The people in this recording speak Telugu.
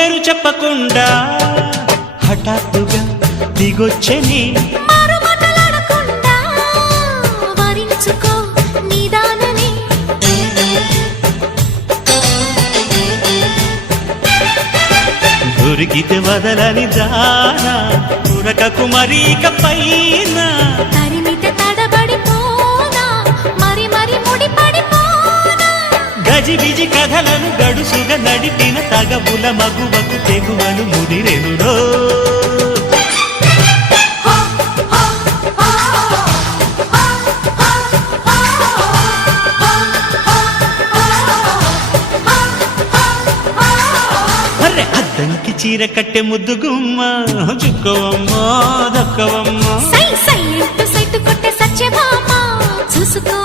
పేరు చెప్పకుండా హఠాత్తుగా దిగొచ్చని దొరికితే వదలని దానా ఉరకకు మరీక పైన తరిమితే తడబడిపోనా మరి మరి ముడిపడిపోనా గజిబిజి కథలను గడుసుగా నడిపిన తగబుల మగువకు తెగువలు ముదిరెనురో అద్దంకి చీర కట్టె ముద్దు గుమ్మ చుక్కవమ్మా దక్కవమ్మా సై సై కొట్టే సత్యభామ చూసుకో